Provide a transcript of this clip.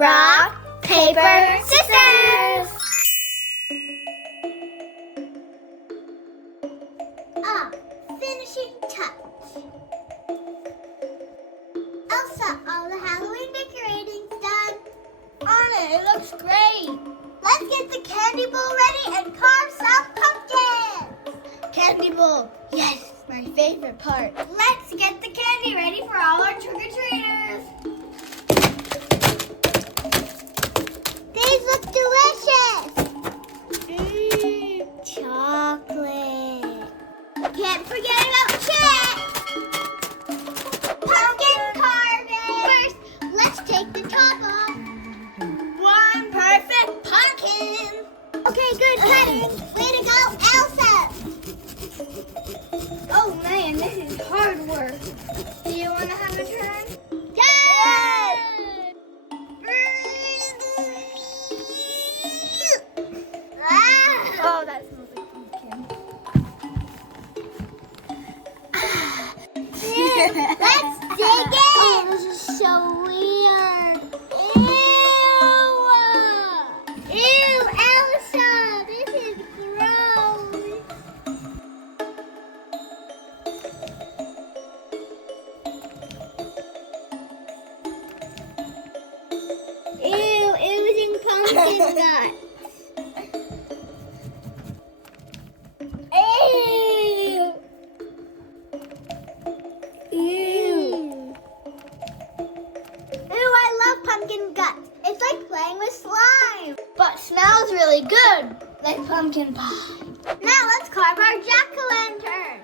rock, paper, scissors! Finishing touch. Elsa, all the Halloween decorating's done. Anna, it looks great. Let's get the candy bowl ready and carve some pumpkins. Candy bowl, yes, my favorite part. Let's get the candy ready for all our trick-or-treaters. These look delicious. Chocolate. Can't forget about chips. Pumpkin carving. First, let's take the top off. One perfect pumpkin. Okay, good cutting. Way to go, Elsa. Oh man, this is hard work. Do you want to have a turn? Yes! Oh, that smells like pumpkin. Let's dig in. Oh, this is so weird. Ew! Ew, Elsa, this is gross. Ew, oozing pumpkin guts. Ew! Ew! Ew, I love pumpkin guts. It's like playing with slime. But smells really good, like pumpkin pie. Now let's carve our jack-o'-lantern.